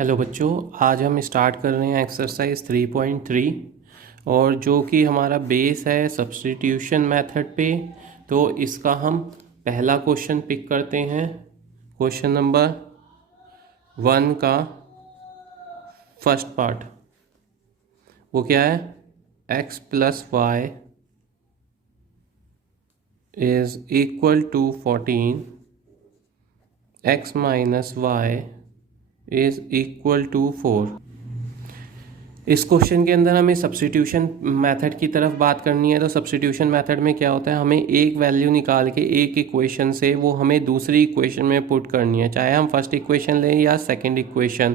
Hello बच्चों, आज हम स्टार्ट कर रहे हैं एक्सरसाइज 3.3 और जो कि हमारा बेस है सब्स्टिट्यूशन मेथड पे। तो इसका हम पहला क्वेश्चन पिक करते हैं। क्वेश्चन नंबर 1 का फर्स्ट पार्ट वो क्या है? x plus Y is equal to 14, x minus Y is equal to 4। इस क्वेश्चन के अंदर हमें सब्स्टिट्यूशन मेथड की तरफ बात करनी है। तो सब्स्टिट्यूशन मेथड में क्या होता है, हमें एक वैल्यू निकाल के एक इक्वेशन से वो हमें दूसरी इक्वेशन में पुट करनी है, चाहे हम फर्स्ट इक्वेशन लें या सेकंड इक्वेशन।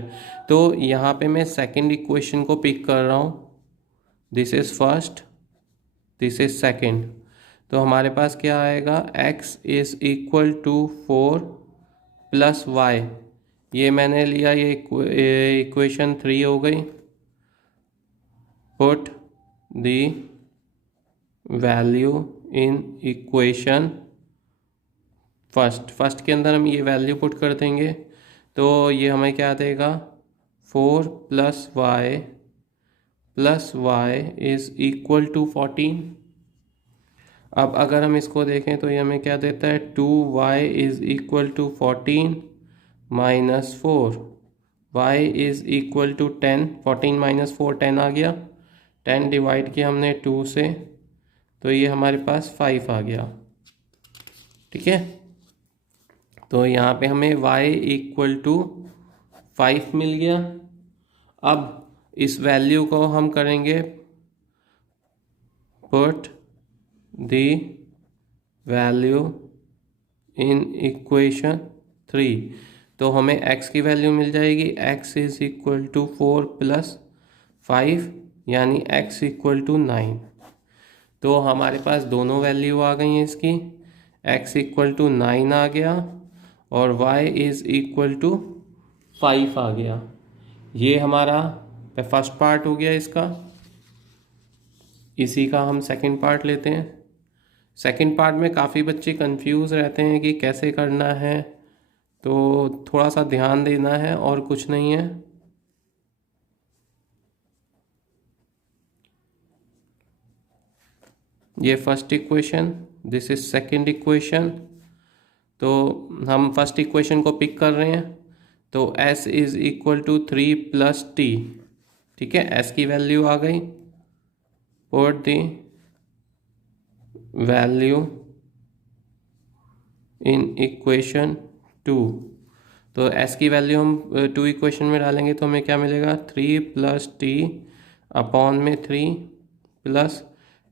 तो यहाँ पे मैं सेकंड इक्वेशन को पिक कर रहा हूँ। This is first, this is second. तो हमारे पास क्या आएगा, x is equal to 4 plus Y, ये मैंने लिया, ये इक्वेशन 3 हो गई। Put the value in equation first के अंदर हम ये वैल्यू पुट कर देंगे। तो ये हमें क्या देगा, 4 plus Y is equal to 14। अब अगर हम इसको देखें तो ये हमें क्या देता है, 2y is equal to 14 minus 4, y is equal to 10। 14 minus 4 10 आ गया, 10 डिवाइड किया हमने 2 से, तो ये हमारे पास 5 आ गया। ठीक है, तो यहाँ पे हमें y इक्वल टू 5 मिल गया। अब इस वैल्यू को हम करेंगे put the value in equation 3। तो हमें x की वैल्यू मिल जाएगी, x is equal to 4 plus 5, यानी x इक्वल टू 9। तो हमारे पास दोनों वैल्यू आ गई हैं इसकी, x इक्वल टू 9 आ गया और y इज़ इक्वल टू 5 आ गया। ये हमारा फर्स्ट पार्ट हो गया इसका। इसी का हम सेकंड पार्ट लेते हैं। सेकंड पार्ट में काफ़ी बच्चे कंफ्यूज रहते हैं कि कैसे करना है, तो थोड़ा सा ध्यान देना है और कुछ नहीं है। ये first equation, this is second equation. तो हम फर्स्ट इक्वेशन को पिक कर रहे हैं। तो s is equal to 3 plus T. ठीक है, s की वैल्यू आ गई। Put the value in equation 2। तो s की वैल्यू हम 2 इक्वेशन में डालेंगे तो हमें क्या मिलेगा, 3 प्लस टी अपॉन में 3 प्लस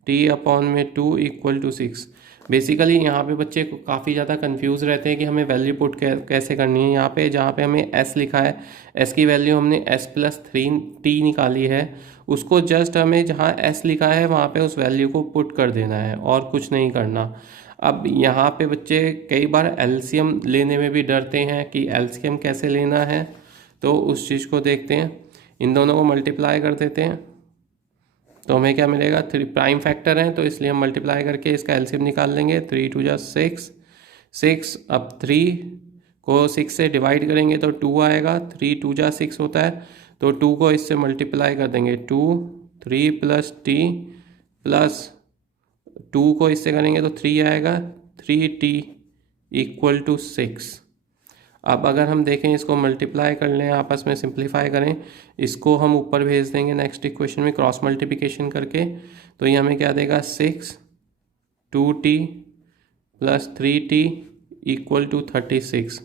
टी अपॉन में 2 इक्वल टू 6। बेसिकली यहाँ पे बच्चे काफ़ी ज़्यादा कंफ्यूज रहते हैं कि हमें वैल्यू पुट कैसे करनी है। यहाँ पे जहाँ पे हमें s लिखा है, s की वैल्यू हमने s प्लस 3t निकाली है, उसको जस्ट हमें जहाँ s लिखा है वहाँ पे उस वैल्यू को पुट कर देना है और कुछ नहीं करना। अब यहाँ पे बच्चे कई बार एलसीएम लेने में भी डरते हैं कि एलसीएम कैसे लेना है, तो उस चीज़ को देखते हैं। इन दोनों को मल्टीप्लाई कर देते हैं तो हमें क्या मिलेगा, 3 प्राइम फैक्टर हैं तो इसलिए हम मल्टीप्लाई करके इसका एलसीएम निकाल लेंगे। 3 2 जा 6। अब 3 को 6 से डिवाइड करेंगे तो 2 आएगा। 3 2 जा 6 होता है, तो 2 को इससे मल्टीप्लाई कर देंगे। 2 3 प्लस टी प्लस 2 को इससे करेंगे तो 3 आएगा, 3t इक्वल टू 6। अब अगर हम देखें, इसको मल्टीप्लाई कर लें, आपस में सिंप्लीफाई करें, इसको हम ऊपर भेज देंगे नेक्स्ट इक्वेशन में क्रॉस मल्टीप्लिकेशन करके। तो ये हमें क्या देगा, 6 2t plus 3t equal to 36,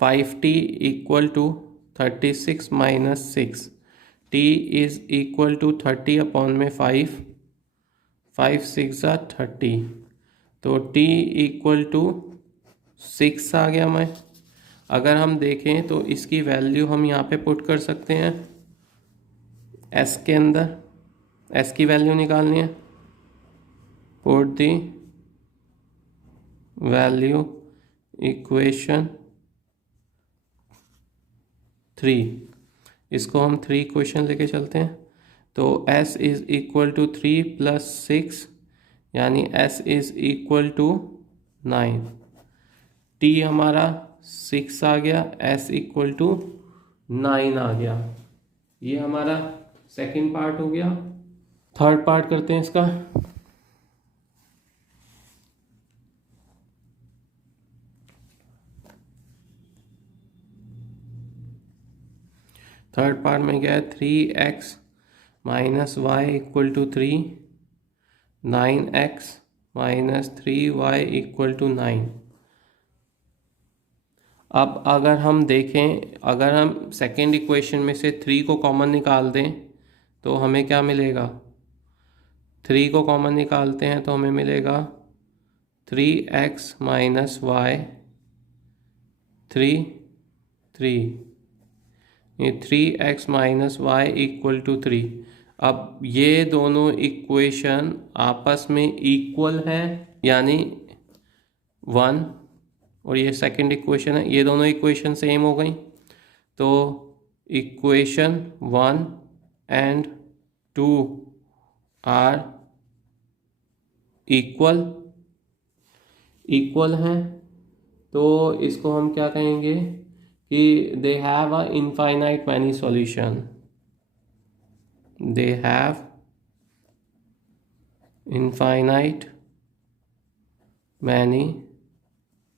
5t equal to 36 minus 6, t is equal to 30 upon में 5, 5 6 जा 30, तो t इक्वल टू 6 आ गया। मैं अगर हम देखें तो इसकी वैल्यू हम यहाँ पे पुट कर सकते हैं s के अंदर, s की वैल्यू निकालनी है। Put the value equation 3। इसको हम 3 इक्वेशन लेके चलते हैं। तो s is equal to 3 plus 6, यानी s is equal to 9। t हमारा 6 आ गया, s इक्वल टू 9 आ गया। ये हमारा सेकंड पार्ट हो गया। थर्ड पार्ट करते हैं इसका। थर्ड पार्ट में क्या है, 3x minus Y equal to 3, 9x minus 3y equal to 9। अब अगर हम देखें, अगर हम सेकेंड इक्वेशन में से 3 को कॉमन निकाल दें तो हमें क्या मिलेगा, 3 को कॉमन निकालते हैं तो हमें मिलेगा 3x माइनस वाई 3 ये 3x minus Y equal to 3। अब ये दोनों इक्वेशन आपस में इक्वल है, यानी 1, और ये सेकंड इक्वेशन है, ये दोनों इक्वेशन सेम हो गई। तो इक्वेशन 1 एंड 2 आर इक्वल हैं। तो इसको हम क्या कहेंगे कि they have a infinite many solution, they have infinite many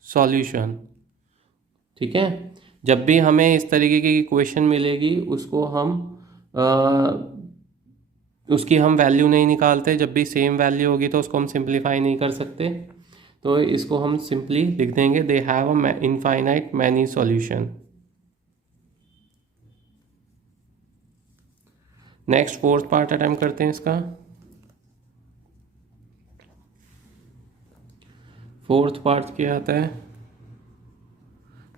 solution. ठीक है, जब भी हमें इस तरीके की इक्वेशन मिलेगी उसको हम उसकी हम वैल्यू नहीं निकालते। जब भी सेम वैल्यू होगी तो उसको हम सिंप्लीफाई नहीं कर सकते, तो इसको हम सिंपली लिख देंगे they have a infinite many solution. Next fourth part attempt करते हैं इसका। फोर्थ पार्ट क्या आता है,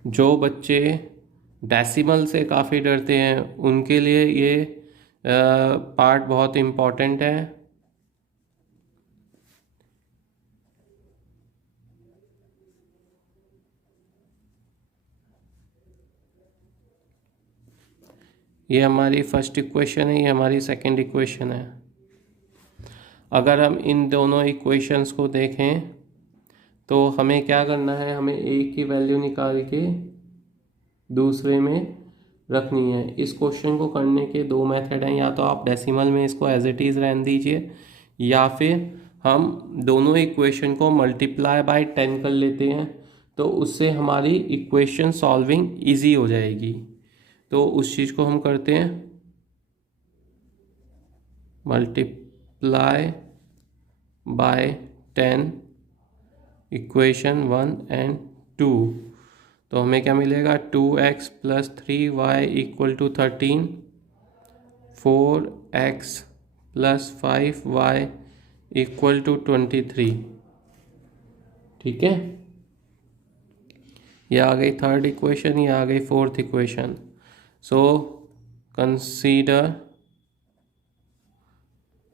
जो बच्चे डेसिमल से काफ़ी डरते हैं उनके लिए ये पार्ट बहुत इम्पॉर्टेंट है। ये हमारी फर्स्ट इक्वेशन है, ये हमारी सेकंड इक्वेशन है। अगर हम इन दोनों इक्वेशंस को देखें तो हमें क्या करना है, हमें एक की वैल्यू निकाल के दूसरे में रखनी है। इस क्वेश्चन को करने के दो मेथड हैं, या तो आप डेसिमल में इसको एज इट इज़ रहने दीजिए, या फिर हम दोनों इक्वेशन को मल्टीप्लाई बाय 10 कर लेते हैं, तो उससे हमारी इक्वेशन सॉल्विंग इजी हो जाएगी। तो उस चीज़ को हम करते हैं, मल्टीप्लाई बाय 10 इक्वेशन 1 एंड 2। तो हमें क्या मिलेगा, 2x plus 3y equal to 13, 4x plus 5y equal to 23। ठीक है, ये आ गई थर्ड इक्वेशन, ये आ गई fourth equation. So consider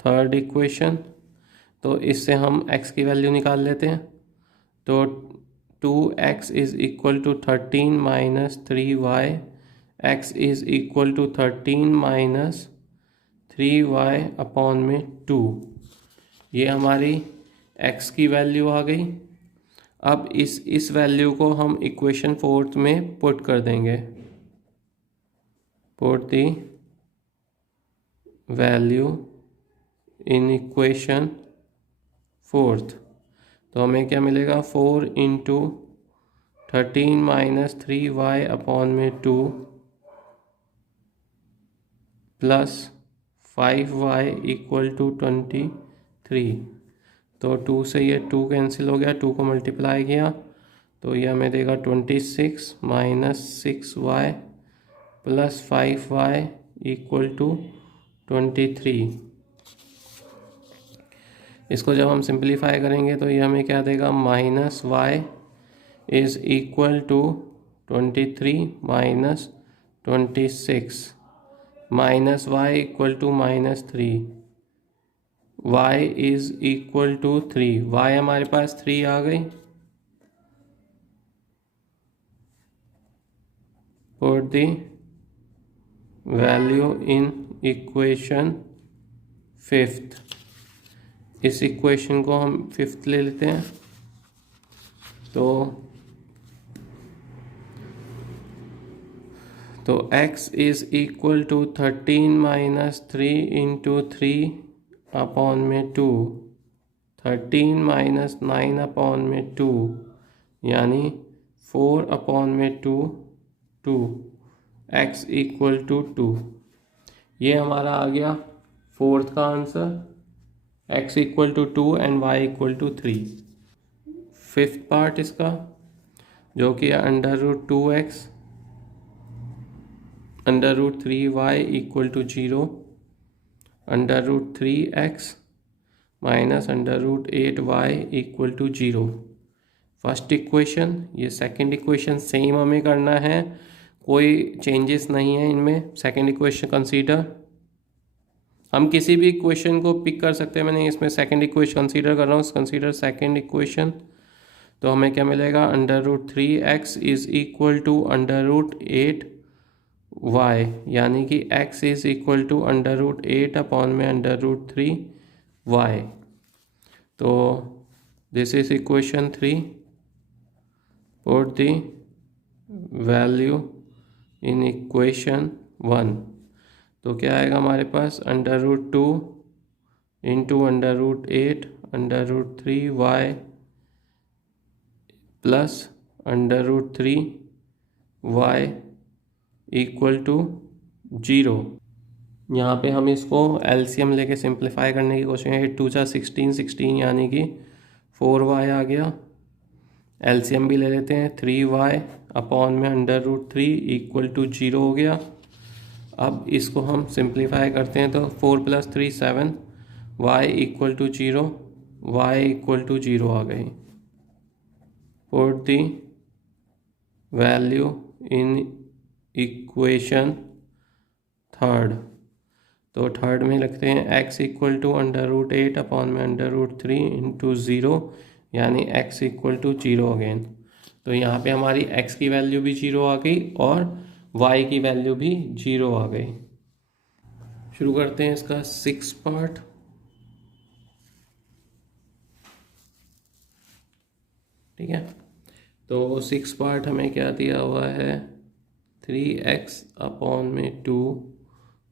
third equation. तो इससे हम x की वैल्यू निकाल लेते हैं। तो 2x is equal to 13 minus 3y, x is equal to 13 minus 3y upon में 2। ये हमारी x की वैल्यू आ गई। अब इस वैल्यू को हम इक्वेशन फोर्थ में पुट कर देंगे, put the value in equation fourth. तो हमें क्या मिलेगा, 4 इंटू 13 माइनस 3y अपॉन में 2 प्लस 5y इक्वल टू 23। तो 2 से ये 2 कैंसिल हो गया, 2 को मल्टीप्लाई किया तो ये हमें देगा 26 minus 6y plus 5y equal to 23। इसको जब हम सिंप्लीफाई करेंगे तो ये हमें क्या देगा, minus Y is equal to 23 minus 26, minus Y equal to minus 3, Y is equal to 3। Y हमारे पास 3 आ गई। Put the value in equation fifth. इस इक्वेशन को हम फिफ्थ ले लेते हैं। तो तो x is equal to 13 minus 3 into 3 upon में 2, 13 माइनस 9 अपॉन में 2 यानी 4 अपॉन में 2, 2, x इक्वल टू 2। ये हमारा आ गया फोर्थ का answer, x equal to 2 and y equal to 3। Fifth part इसका जो कि under root 2x under root 3y equal to 0, under root 3x minus under root 8y equal to 0। First equation, ये second equation same हमें करना है, कोई changes नहीं है इनमें। सेकंड इक्वेशन कंसीडर, हम किसी भी इक्वेशन को पिक कर सकते हैं, मैंने इसमें सेकंड इक्वेशन कंसीडर कर रहा हूँ, कंसीडर सेकंड इक्वेशन। तो हमें क्या मिलेगा, under root 3x is equal to under root 8y यानी कि x is equal to under root 8 upon में अंडर रूट 3y। तो this is equation 3, put the value in equation 1। तो क्या आएगा हमारे पास, under root 2 into under root 8 under root 3y plus under root 3y equal to 0। यहाँ पे हम इसको एलसीएम लेके सिंप्लीफाई करने की कोशिश करेंगे। 2 जा 16, 16 यानी कि 4y आ गया। एलसीएम भी ले लेते हैं, 3y अपॉन में अंडर रूट 3 इक्वल टू 0 हो गया। अब इसको हम सिंप्लीफाई करते हैं तो 4 plus 3 7, y equal to 0, y equal to 0 आ गई। Put the value in equation third. तो थर्ड में लिखते हैं x equal to under root 8 upon में अंडर रूट 3 इंटू 0 यानी x इक्वल टू 0 अगेन। तो यहाँ पे हमारी x की वैल्यू भी 0 आ गई और y की वैल्यू भी 0 आ गई। शुरू करते हैं इसका सिक्स पार्ट। ठीक है, तो सिक्स पार्ट हमें क्या दिया हुआ है, 3x अपॉन में 2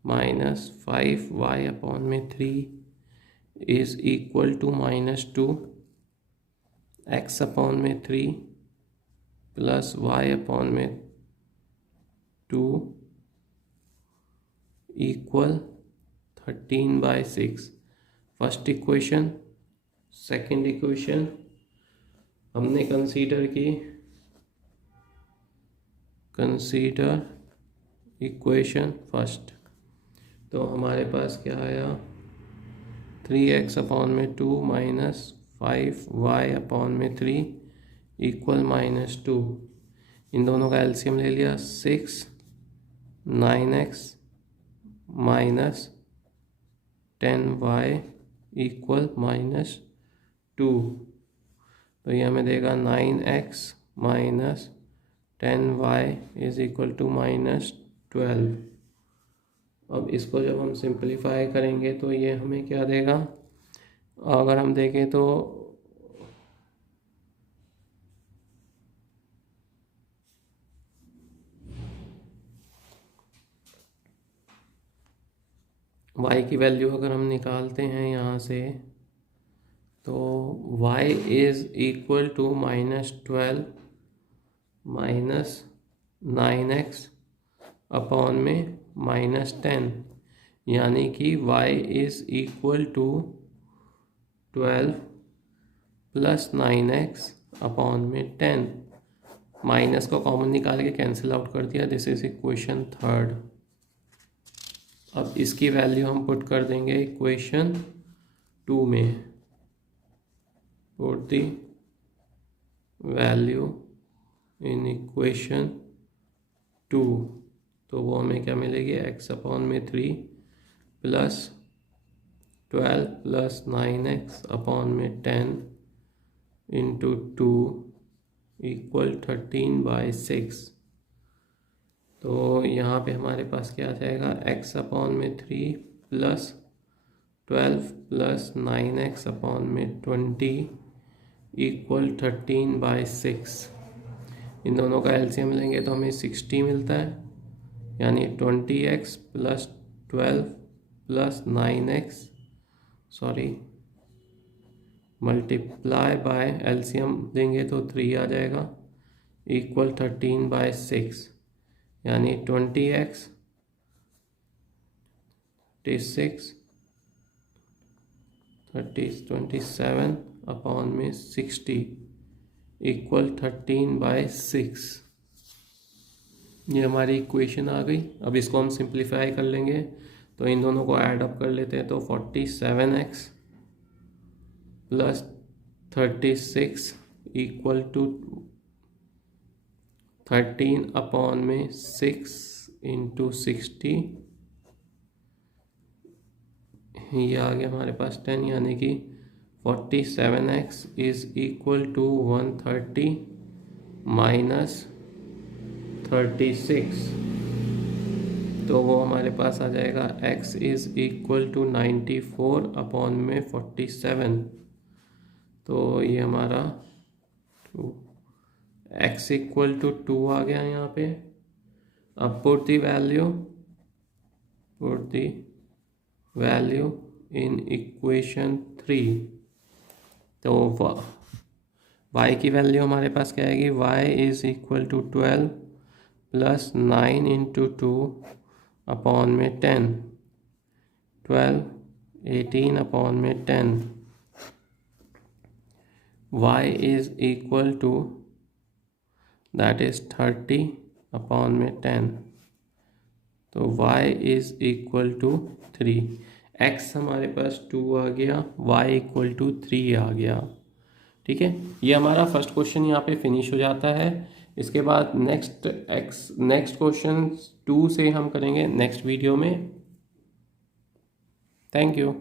माइनस 5y अपॉन में 3 is equal to -2, x upon में 3 प्लस y अपॉन में 2 equal 13/6। First equation. Second equation हमने कंसीडर की, कंसीडर इक्वेशन फर्स्ट। तो हमारे पास क्या आया, 3x अपॉन में 2 माइनस 5y अपॉन में 3 इक्वल -2। इन दोनों का एलसीएम ले लिया, 6 9x माइनस 10y इक्वल -2। तो ये हमें देगा 9x minus 10y is equal to -12। अब इसको जब हम सिंप्लीफाई करेंगे तो ये हमें क्या देगा, अगर हम देखें तो y की वैल्यू अगर हम निकालते हैं यहाँ से तो y is equal to -12 minus 9x upon में -10 यानी कि y is equal to 12 plus 9x upon में 10। माइनस को कॉमन निकाल के कैंसिल आउट कर दिया। This is equation third. अब इसकी वैल्यू हम पुट कर देंगे इक्वेशन 2 में। Put the value in equation 2। तो वो हमें क्या मिलेगी, x अपॉन में 3 प्लस 12 प्लस 9x अपॉन में 10 इंटू 2 इक्वल 13/6। तो यहाँ पे हमारे पास क्या आ जाएगा, x अपॉन में 3 प्लस 12 प्लस 9x अपॉन में 20 इक्वल 13/6। इन दोनों का एलसीएम लेंगे तो हमें 60 मिलता है। यानी 20x plus 12 plus 9x multiply by LCM देंगे तो 3 आ जाएगा इक्वल 13/6 यानी 20x 27 अपॉन में 60 इक्वल 13/6। ये हमारी इक्वेशन आ गई। अब इसको हम सिंप्लीफाई कर लेंगे तो इन दोनों को ऐड अप कर लेते हैं तो 47x plus 36 equal to 13 upon में 6 इंटू 60, ये आ गया हमारे पास 10 यानी कि 47x is equal to 130 minus 36, तो वो हमारे पास आ जाएगा x is equal to 94 upon में 47, तो ये हमारा x इक्वल टू 2 आ गया यहाँ पे। अब put the value in equation 3, तो y की वैल्यू हमारे पास क्या आएगी, y is equal to 12 plus 9 into 2 upon में 10, 12 18 अपॉन में 10, y is equal to that is 30 upon में 10, तो y is equal to 3। x हमारे पास 2 आ गया, y इक्वल टू 3 आ गया। ठीक है, ये हमारा फर्स्ट क्वेश्चन यहाँ पे फिनिश हो जाता है। इसके बाद नेक्स्ट क्वेश्चन 2 से हम करेंगे नेक्स्ट वीडियो में। Thank you.